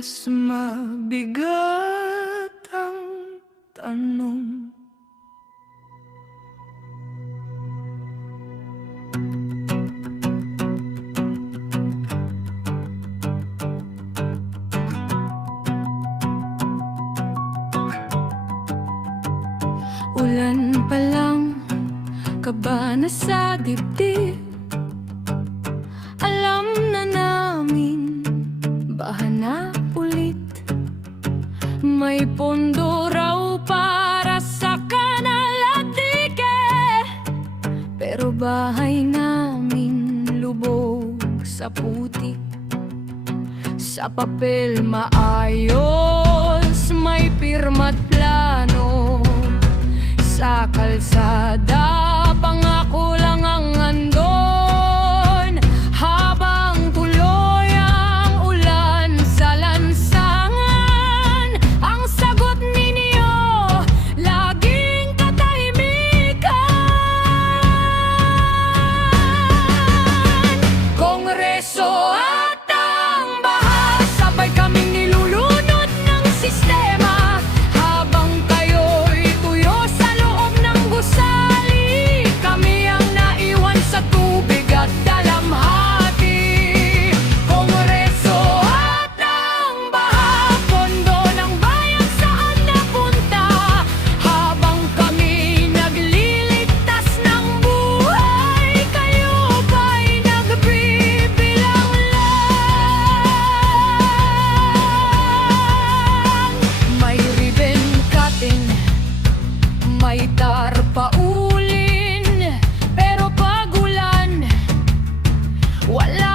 mas mabigat ang tanong. Ulan pa lang, kaba na sa dibdib. Alam na namin, baha na ulit. May pondo raw para sa kanal at dike, pero bahay namin lubog sa putik. Sa papel maayos, may pirma't plano. Sa kalsada, pangako lang ang andon. Habang tuloy ang ulan sa lansangan, ang sagot ninyo, laging katahimikan. Kongreso at ang baha, sabay kaming nilulunod ng sistema. Habang kayo'y tuyo sa loob ng gusali, kami ang naiwan sa tubig at dalamhati. Kongreso at ang baha, pondo ng bayan saan napunta? Habang kami nagliligtas ng buhay, kayo ba'y nagbibilang lang? May ribbon cutting, may tarpaulin, pero pag ulan, wala